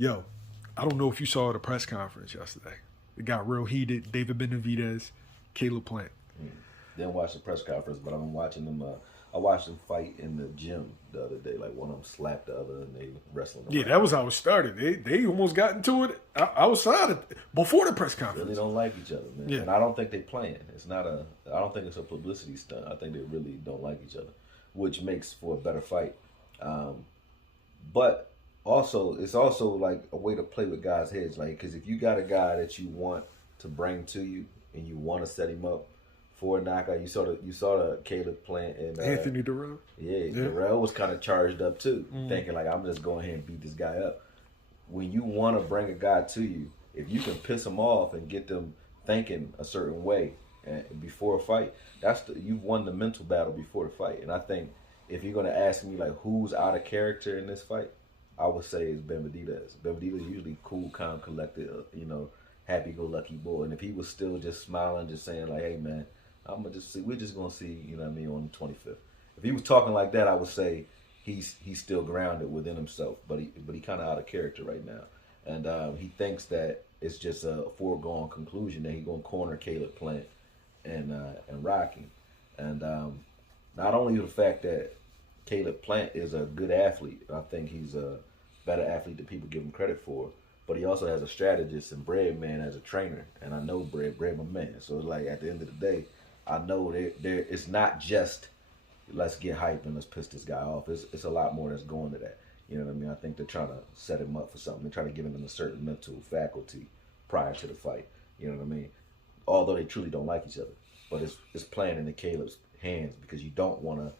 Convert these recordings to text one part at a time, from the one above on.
Yo, I don't know if you saw the press conference yesterday. It got real heated. David Benavidez, Caleb Plant. Didn't watch the press conference, but I'm watching them. I watched them fight in the gym the other day. Like one of them slapped the other, and they wrestling around. Yeah, that was how it started. They almost got into it outside before the press conference. Really don't like each other, man. Yeah. And I don't think they playing. It's not a. I don't think it's a publicity stunt. I think they really don't like each other, which makes for a better fight. But also, it's also like a way to play with guys' heads. Like, because if you got a guy that you want to bring to you and you want to set him up for a knockout, you saw the Caleb Plant and Anthony Durrell. Yeah, Durrell was kind of charged up too, thinking like, I'm just going ahead and beat this guy up. When you want to bring a guy to you, if you can piss them off and get them thinking a certain way and before a fight, you've won the mental battle before the fight. And I think if you're going to ask me like who's out of character in this fight, I would say it's Benavidez. Benavidez is usually cool, calm, collected, happy-go-lucky boy. And if he was still just smiling, just saying like, hey man, I'm gonna just see. We're just gonna see, you know what I mean, on the 25th. If he was talking like that, I would say he's still grounded within himself, but he kind of out of character right now, and he thinks that it's just a foregone conclusion that he's gonna corner Caleb Plant and Rocky, and not only the fact that Caleb Plant is a good athlete, I think he's a better athlete than people give him credit for. But he also has a strategist and Breadman as a trainer, and I know Bread my man. So it's like at the end of the day, I know it's not just let's get hype and let's piss this guy off. It's a lot more that's going to that. You know what I mean? I think they're trying to set him up for something. They're trying to give him a certain mental faculty prior to the fight. You know what I mean? Although they truly don't like each other, but it's playing into Caleb's hands because you don't want to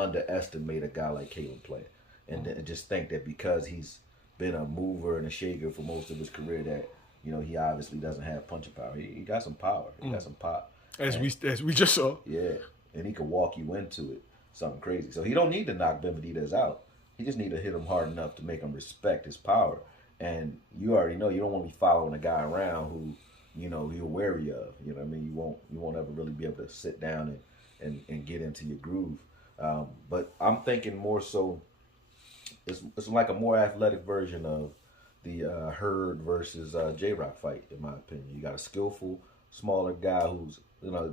underestimate a guy like Caleb Plant and just think that because he's been a mover and a shaker for most of his career that he obviously doesn't have punching power. He got some power. He got some pop. As we just saw. Yeah, and he can walk you into it, something crazy. So he don't need to knock Benavidez out. He just need to hit him hard enough to make him respect his power. And you already know you don't want to be following a guy around who you're wary of. You know what I mean? You won't ever really be able to sit down and get into your groove. But I'm thinking more so. It's like a more athletic version of the Hurd versus J-Rock fight, in my opinion. You got a skillful, smaller guy who's,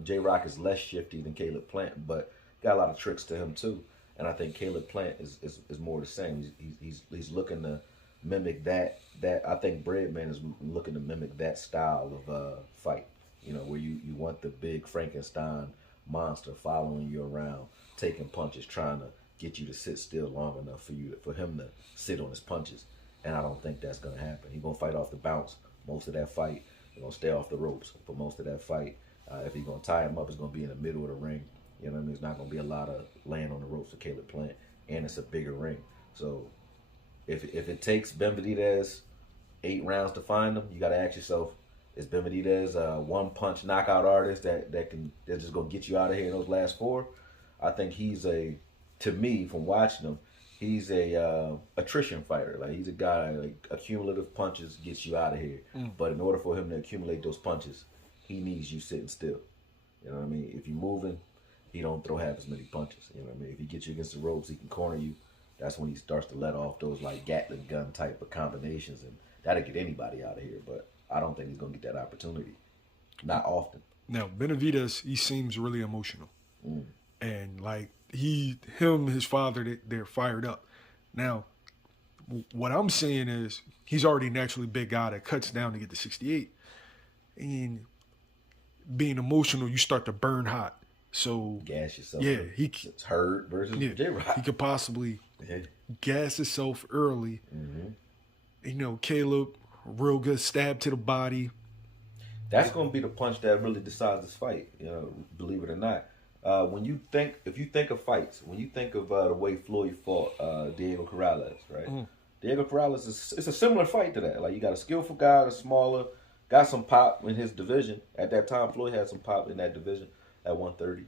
J-Rock is less shifty than Caleb Plant, but got a lot of tricks to him too. And I think Caleb Plant is more the same. He's looking to mimic that. I think Breadman is looking to mimic that style of fight. Where you want the big Frankenstein monster following you around, taking punches, trying to get you to sit still long enough for him to sit on his punches. And I don't think that's gonna happen. He's gonna fight off the bounce most of that fight. He's gonna stay off the ropes for most of that fight. If he's gonna tie him up, it's gonna be in the middle of the ring. You know what I mean? It's not gonna be a lot of laying on the ropes for Caleb Plant, and it's a bigger ring. So if it takes Benavidez 8 rounds to find him, you gotta ask yourself: is Benavidez a one-punch knockout artist that's just gonna get you out of here in those last 4? I think to me, from watching him, he's a attrition fighter. Like he's a guy like accumulative punches gets you out of here. But in order for him to accumulate those punches, he needs you sitting still. You know what I mean? If you're moving, he don't throw half as many punches. You know what I mean? If he gets you against the ropes, he can corner you. That's when he starts to let off those like Gatling gun type of combinations, and that'll get anybody out of here. But I don't think he's gonna get that opportunity. Not often. Now Benavidez, he seems really emotional, and like his father, they're fired up. Now, what I'm saying is he's already naturally a big guy that cuts down to get to 68. And being emotional, you start to burn hot. So gas yourself. Yeah, it's Hurd versus J-Rock. He could possibly gas himself early. Caleb, real good stab to the body. That's going to be the punch that really decides this fight. Believe it or not. If you think of fights, when you think of the way Floyd fought Diego Corrales, right? Diego Corrales it's a similar fight to that. Like you got a skillful guy, that's smaller, got some pop in his division. At that time, Floyd had some pop in that division at 130.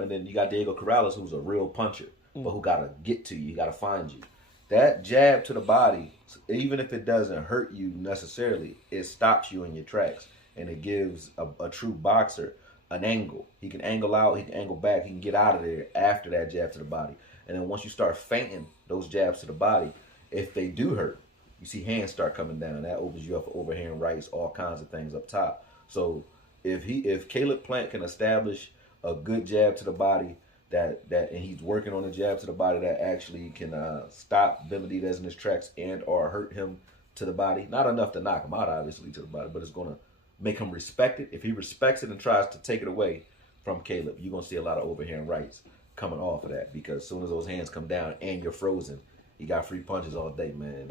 And then you got Diego Corrales, who's a real puncher, but who got to get to you, he got to find you. That jab to the body, even if it doesn't hurt you necessarily, it stops you in your tracks, and it gives a true boxer an angle. He can angle out, he can angle back, he can get out of there after that jab to the body. And then once you start feinting those jabs to the body, if they do hurt, you see hands start coming down. That opens you up for overhand rights, all kinds of things up top. So if Caleb Plant can establish a good jab to the body and he's working on a jab to the body that actually can stop Benavidez in his tracks and or hurt him to the body, not enough to knock him out obviously to the body, but it's going to make him respect it. If he respects it and tries to take it away from Caleb, you're going to see a lot of overhand rights coming off of that, because as soon as those hands come down and you're frozen, you got free punches all day, man.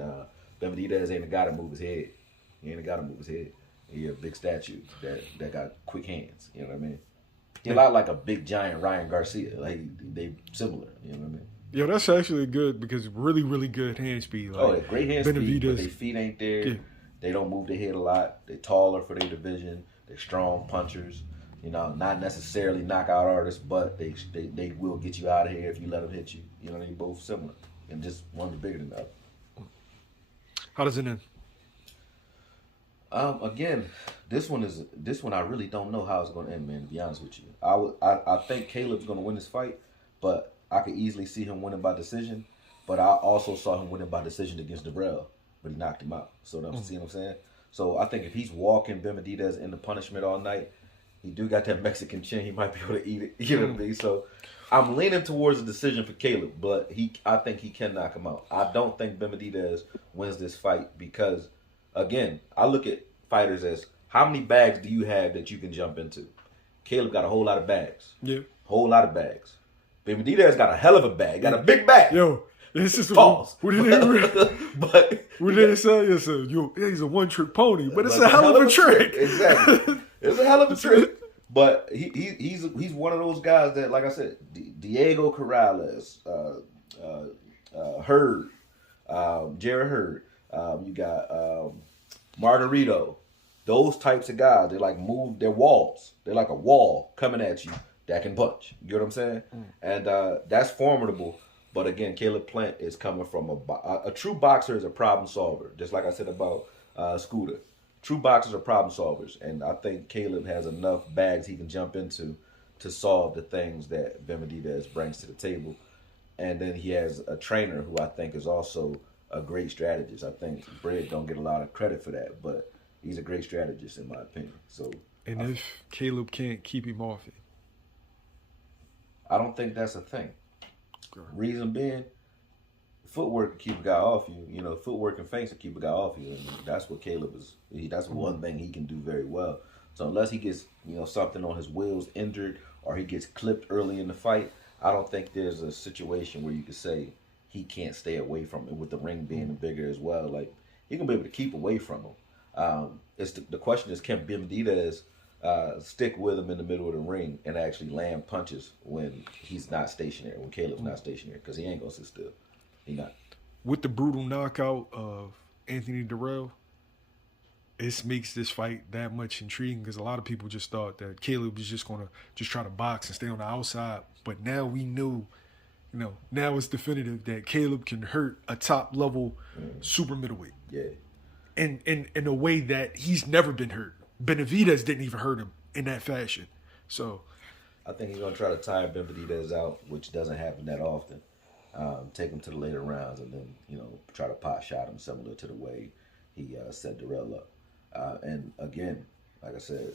Benavidez ain't got to move his head. He ain't got to move his head. He's a big statue that got quick hands. You know what I mean? He's a lot like a big giant Ryan Garcia. Like they similar. You know what I mean? Yeah, that's actually good because really, really good hand speed. Like, great hand speed, but their feet ain't there. Yeah. They don't move their head a lot. They're taller for their division. They're strong punchers. You know, not necessarily knockout artists, but they will get you out of here if you let them hit you. You know, they're both similar, and just one's bigger than the other. How does it end? Again, this one I really don't know how it's going to end, man. To be honest with you, I think Caleb's going to win this fight, but I could easily see him winning by decision. But I also saw him winning by decision against Darrell, but he knocked him out. So see what I'm saying? So I think if he's walking Benavidez into punishment all night, he do got that Mexican chin. He might be able to eat it. You know what I mean? So I'm leaning towards a decision for Caleb, but I think he can knock him out. I don't think Benavidez wins this fight because, again, I look at fighters as how many bags do you have that you can jump into? Caleb got a whole lot of bags. Yeah. Whole lot of bags. Benavidez got a hell of a bag. Got a big bag. Yo, this is pause. What did they say? Yes, sir. He's a one-trick pony, but it's a hell of a trick. Exactly. It's a hell of a trick. But he's one of those guys that, like I said, Diego Corrales, Hurd, Jared Hurd, you got Margarito. Those types of guys, they like move their walls. They're like a wall coming at you that can punch. You know what I'm saying? And that's formidable. But again, Caleb Plant is coming from a true boxer is a problem solver. Just like I said about Scooter. True boxers are problem solvers. And I think Caleb has enough bags he can jump into to solve the things that Benavidez brings to the table. And then he has a trainer who I think is also a great strategist. I think Bred don't get a lot of credit for that, but he's a great strategist in my opinion. So, and if Caleb can't keep him off it, I don't think that's a thing. Reason being, footwork can keep a guy off you. You know, footwork and feints can keep a guy off you, and that's what Caleb is. That's one thing he can do very well. So unless he gets something on his wheels injured or he gets clipped early in the fight, I don't think there's a situation where you could say he can't stay away from it with the ring being bigger as well. Like he can be able to keep away from him. It's the question is, can Benavidez stick with him in the middle of the ring and actually land punches when he's not stationary, when Caleb's not stationary, because he ain't gonna sit still. He not. With the brutal knockout of Anthony Darrell, it makes this fight that much intriguing because a lot of people just thought that Caleb was just gonna try to box and stay on the outside, but now we knew, now it's definitive that Caleb can hurt a top level super middleweight. Yeah. In a way that he's never been hurt. Benavidez didn't even hurt him in that fashion. So I think he's going to try to tire Benavidez out, which doesn't happen that often. Take him to the later rounds and then, try to pot shot him similar to the way he set Darrell up. And again, like I said,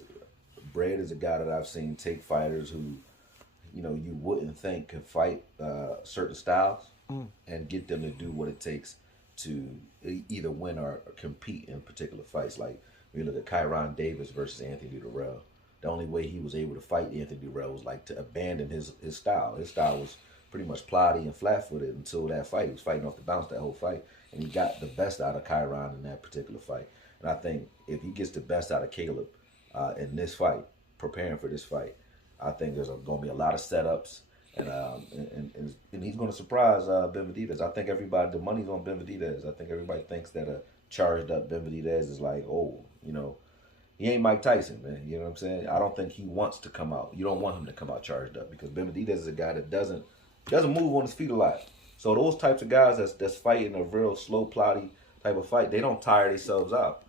Bred is a guy that I've seen take fighters who, you wouldn't think could fight certain styles and get them to do what it takes to either win or compete in particular fights. Like, we look at Kyron Davis versus Anthony Darrell. The only way he was able to fight Anthony Darrell was like to abandon his style. His style was pretty much plotty and flat-footed until that fight. He was fighting off the bounce that whole fight, and he got the best out of Kyron in that particular fight. And I think if he gets the best out of Caleb in this fight, preparing for this fight, I think there's going to be a lot of setups, and he's going to surprise Benavidez. I think the money's on Benavidez. I think everybody thinks that a charged up Benavidez is like, he ain't Mike Tyson, man. You know what I'm saying? I don't think he wants to come out. You don't want him to come out charged up because Benavidez is a guy that doesn't move on his feet a lot. So those types of guys that's fighting a real slow, plotty type of fight, they don't tire themselves out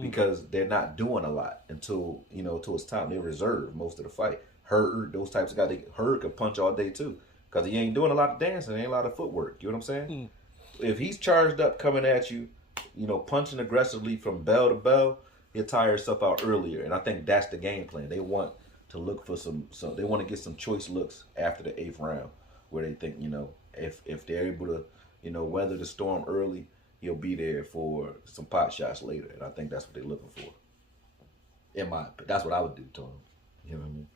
because they're not doing a lot until it's time. They reserve most of the fight. Hurd, those types of guys, Hurd could punch all day too because he ain't doing a lot of dancing, ain't a lot of footwork. You know what I'm saying? If he's charged up coming at you, punching aggressively from bell to bell, he'll tire himself out earlier. And I think that's the game plan. They want to look for they want to get some choice looks after the 8th round, where they think, if they're able to, weather the storm early, he'll be there for some pot shots later. And I think that's what they're looking for. That's what I would do to him. You know what I mean?